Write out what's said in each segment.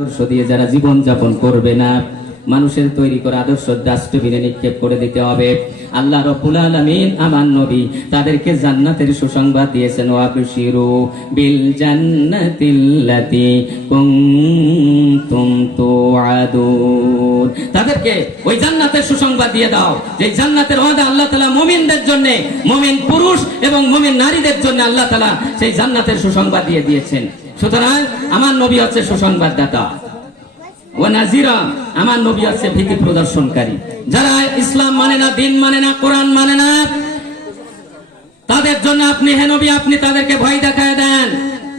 আদর্শ দিয়ে যারা জীবন যাপন করবে না, মানুষের তৈরি করা আদর্শ ডাস্টবিনে নিক্ষেপ করে দিতে হবে। আল্লাহ রাব্বুল আলামিন আমার নবী তাদেরকে জান্নাতের সুসংবাদ দিয়েছেন, ওয়াবশিরু বিল জান্নাতিল্লাতী কুনতুম তুআদুন। তাদেরকে ওই জান্নাতের সুসংবাদ দিয়ে দাও যে জান্নাতের ওয়াদা আল্লাহ তাআলা মুমিনদের জন্য, মুমিন পুরুষ এবং মুমিন নারীদের জন্য আল্লাহ তাআলা সেই জান্নাতের সুসংবাদ দিয়ে দিয়েছেন। সুতরাং আমার নবী হচ্ছে সুসংবাদদাতা, ও নাজিরা, আমার নবী আছে ভীতি প্রদর্শনকারী। যারা ইসলাম মানে না, দিন মানে না, কোরআন মানে না, তাদের জন্য আপনি হে নবী আপনি তাদেরকে ভয় দেখায় দেন,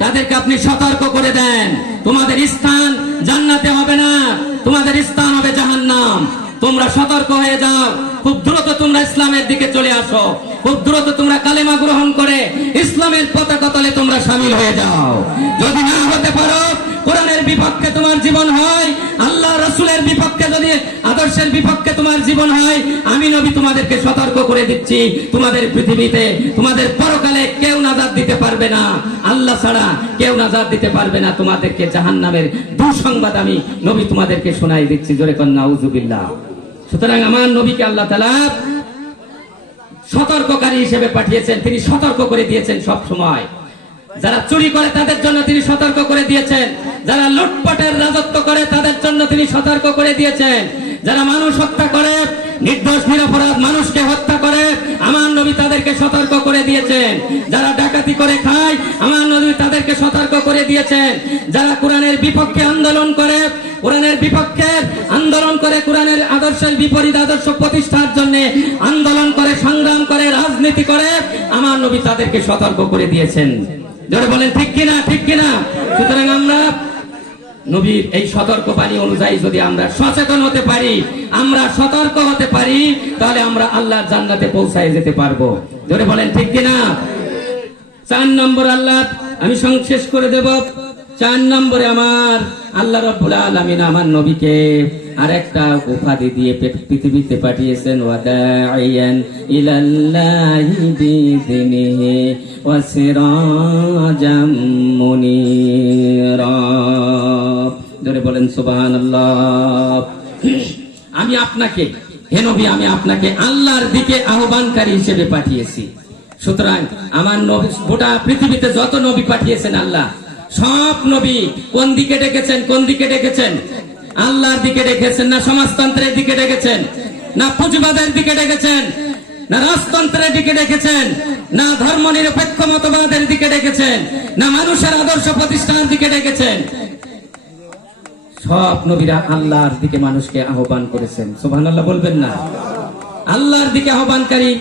তাদেরকে আপনি সতর্ক করে দেন। তোমাদের স্থান জান্নাতে হবে না, তোমাদের স্থান হবে জাহান্নাম। তোমরা সতর্ক হয়ে যাও, খুব দ্রুত তোমরা ইসলামের দিকে চলে আসো, খুব দ্রুত তোমরা কালেমা গ্রহণ করে ইসলামের পতাকা তলে তোমরা শামিল হয়ে যাও। যদি না হতে পারো, কোরআনের বিপক্ষে তোমার জীবন হয়, আল্লাহ রাসূলের বিপক্ষে, যদি আদর্শের বিপক্ষে তোমার জীবন হয়, আমি নবী তোমাদেরকে সতর্ক করে দিচ্ছি, তোমাদের পৃথিবীতে, তোমাদের পরকালে কেউ নাজাত দিতে পারবে না, আল্লাহ ছাড়া কেউ নাজাত দিতে পারবে না। তোমাদেরকে জাহান্নামের দুঃসংবাদ আমি নবী তোমাদেরকে শোনাই দিচ্ছি। জোরে কন্যা নাউযুবিল্লাহ। সুতরাং আমার নবীকে আল্লাহ তাআলা সতর্ককারী হিসেবে পাঠিয়েছেন, তিনি সতর্ক করে দিয়েছেন সব সময়। যারা চুরি করে তাদের জন্য তিনি সতর্ক করে দিয়েছেন, যারা লুটপাটের রাজত্ব করে তাদের জন্য তিনি সতর্ক করে দিয়েছেন, যারা মানুষ হত্যা করে, নির্দোষ নিরপরাধ মানুষকে হত্যা করে, আমার নবী তাদেরকে সতর্ক করে দিয়েছেন। যারা ডাকাতি করে খায়, আমার নবী তাদেরকে সতর্ক করে দিয়েছেন। যারা কোরআনের বিপক্ষে আন্দোলন করে, কোরআনের বিপক্ষে আন্দোলন করে, কোরআনের আদর্শের বিপরীত আদর্শ প্রতিষ্ঠার জন্য আন্দোলন করে, সংগ্রাম করে, রাজনীতি করে, আমার নবী তাদেরকে সতর্ক করে দিয়েছেন। যারা বলেন ঠিক কিনা, ঠিক কিনা? সুতরাং আমরা নবীর এই সতর্ক বাণী অনুযায়ী যদি আমরা সচেতন হতে পারি, আমরা সতর্ক হতে পারি, তাহলে আমরা আল্লাহর জান্নাতে পৌঁছায় যেতে পারবো। যারা বলেন ঠিক কিনা? 4 নম্বর আল্লাহ আমি সংক্ষেপ করে দেব। 4 নম্বরে আমার আল্লাহ রাব্বুল আলামিন আমার নবীকে আরেকটা উপাধি দিয়ে পৃথিবীতে পাঠিয়েছেন, ওয়াদাইয়ান ইলাল্লাহি বিইযনিহি ওয়া সিরাজাম মুনীরা। জোরে বলেন সুবহানাল্লাহ। আমি আপনাকে হে নবী, আমি আপনাকে আল্লাহর দিকে আহ্বানকারী হিসেবে পাঠিয়েছি। সুতরাং আমার নবী, গোটা পৃথিবীতে যত নবী পাঠিয়েছেন আল্লাহ, সব নবী কোন দিকে ডেকেছেন? কোন দিকে ডেকেছেন? আল্লাহর দিকে ডেকেছেন। না সমাজতন্ত্রের দিকে ডেকেছেন, না পুঁজিবাদের দিকে ডেকেছেন, না রাজতন্ত্রের দিকে ডেকেছেন, না ধর্ম নিরপেক্ষ মতবাদের দিকে ডেকেছেন, না মানুষের আদর্শ প্রতিষ্ঠানের দিকে ডেকেছেন। সব নবীরা আল্লাহর দিকে মানুষকে আহ্বান করেছেন। সুবহানাল্লাহ বলবেন না? আল্লাহর দিকে আহ্বানকারী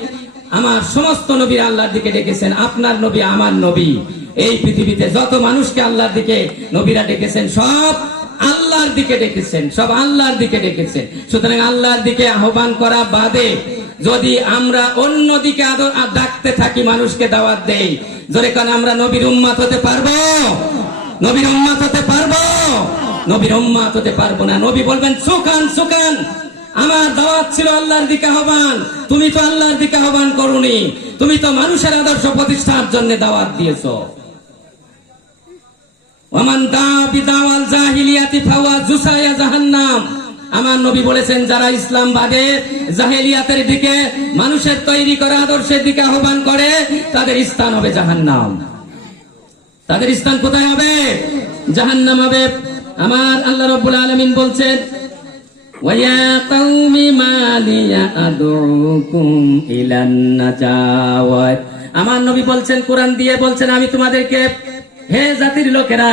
আমার সমস্ত নবীরা আল্লাহর দিকে ডেকেছেন। আপনার নবী, আমার নবী, এই পৃথিবীতে যত মানুষকে আল্লাহর দিকে নবীরা ডেকেছেন, সব আল্লাহর দিকে ডেকেছেন, সব আল্লাহর দিকে ডেকেছেন। সুতরাং আল্লাহর দিকে আহ্বান করা বাদে যদি আমরা অন্য দিকে ডাকতে থাকি, মানুষকে দাওয়াত দেই, জোরে কান আমরা নবীর উম্মত হতে পারবো? নবীর উম্মত হতে পারবো? নবীর উম্মত হতে পারবো না। নবী বলবেন, সুকান সুকান, আমার দাওয়াত ছিল আল্লাহর দিকে আহ্বান, তুমি তো আল্লাহর দিকে আহ্বান করোনি, তুমি তো মানুষের আদর্শ প্রতিষ্ঠার জন্য দাওয়াত দিয়েছো। ওমান দা বিদাওয়াল জাহিলিয়াতি ফাওয়া জুসায়া জাহান্নাম। আমার নবী বলেছেন, যারা ইসলাম বাদে জাহেলিয়াতের দিকে, মানুষের তৈরি করা আদর্শের দিকে আহ্বান করে, তাদের স্থান হবে জাহান্নাম। তাদের স্থান কোথায় হবে? জাহান্নাম হবে। আমার আল্লাহ রাব্বুল আলামিন বলছেন, ওয়া কওমি মা লিয়া আদউকুম ইলান নাজাওয়াত। আমার নবী বলছেন, কোরআন দিয়ে বলছেন, আমি তোমাদেরকে, হে জাতির লোকেরা,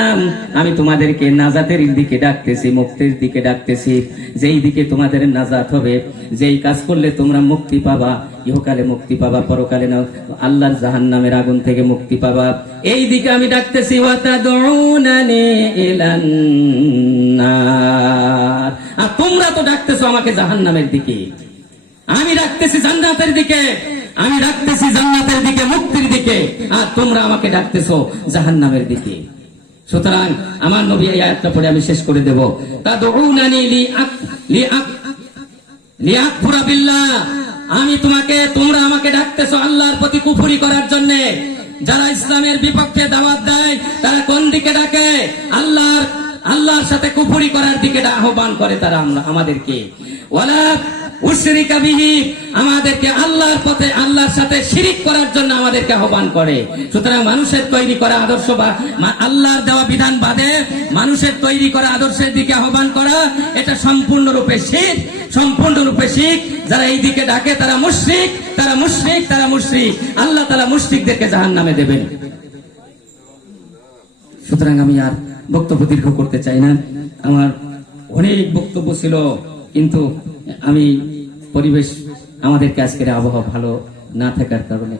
আমি তোমাদেরকে নাজাতের দিকে ডাকতেছি, মুক্তির দিকে ডাকতেছি, যেই দিকে তোমাদের নাজাত হবে, যেই কাজ করলে তোমরা মুক্তি পাবা, ইহকালে মুক্তি পাবা, পরকালে না আল্লাহর জাহান্নামের আগুন থেকে মুক্তি পাবা, এই দিকে আমি ডাকতেছি। ওয়া তাদউনানি ইলান নার। আর তোমরা তো ডাকতেছো আমাকে জাহান্নামের দিকে, আমি ডাকতেছি জান্নাতের দিকে, আমি ডাকতেছি জান্নাতের দিকে, মুক্তির দিকে, আর তোমরা আমাকে ডাকতেছো জাহান্নামের দিকে। সুতরাং আমার নবী এই আয়াতটা পড়ে আমি শেষ করে দেব। তাদউনানি লিআকফুরা বিল্লাহ, আমি তোমাকে, তোমরা আমাকে ডাকতেছো আল্লাহর প্রতি কুফরি করার জন্য। যারা ইসলামের বিপক্ষে দাওয়াত দেয় তারা কোন দিকে ডাকে? আল্লাহর আল্লাহর সাথে কুফরি করার দিকে আহ্বান করে তারা আমাদেরকে। ওয়ালা উশরিকা বিহি, আমাদেরকে আল্লাহর পথে আল্লাহর সাথে শিরিক করার জন্য আমাদেরকে আহ্বান করে। সুতরাং মানুষের তৈরি করা আদর্শ বা আল্লাহর দেওয়া বিধান বাদে মানুষের তৈরি করা আদর্শের দিকে আহ্বান করা, এটা সম্পূর্ণরূপে শিরক, সম্পূর্ণরূপে শিরক। যারা এই দিকে ডাকে তারা মুশরিক, তারা মুশরিক, তারা মুশরিক। আল্লাহ তাআলা মুশরিকদেরকে জাহান্নামে দেবেন। সুতরাং আমি আর বক্তব্য দীর্ঘ করতে চাই না, আমার অনেক বক্তব্য ছিল, কিন্তু আমি পরিবেশ আমাদেরকে আজকের আবহাওয়া ভালো না থাকার কারণে